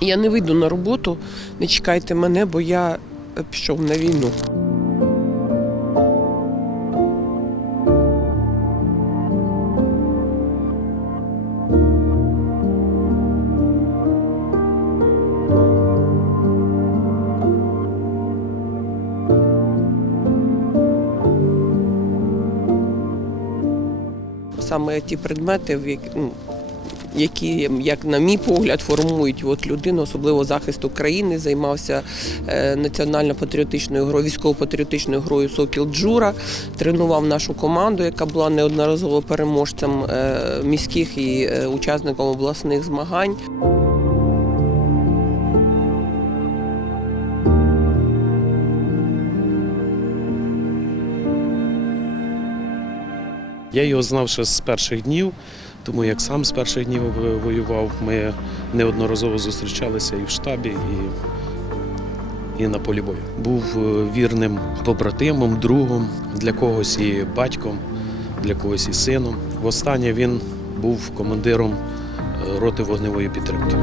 Я не вийду на роботу, не чекайте мене, бо я пішов на війну. Саме ті предмети, в які, ну, які, як на мій погляд, формують от людину, особливо захисту країни, займався е, національно-патріотичною грою, військово-патріотичною грою Сокіл Джура, тренував нашу команду, яка була неодноразово переможцем е, міських і е, учасником обласних змагань. Я його знав ще з перших днів, тому як сам з перших днів воював, ми неодноразово зустрічалися і в штабі, і, і на полі бою. Був е, вірним побратимом, другом, для когось і батьком, для когось і сином. Востаннє він був командиром е, роти вогневої підтримки.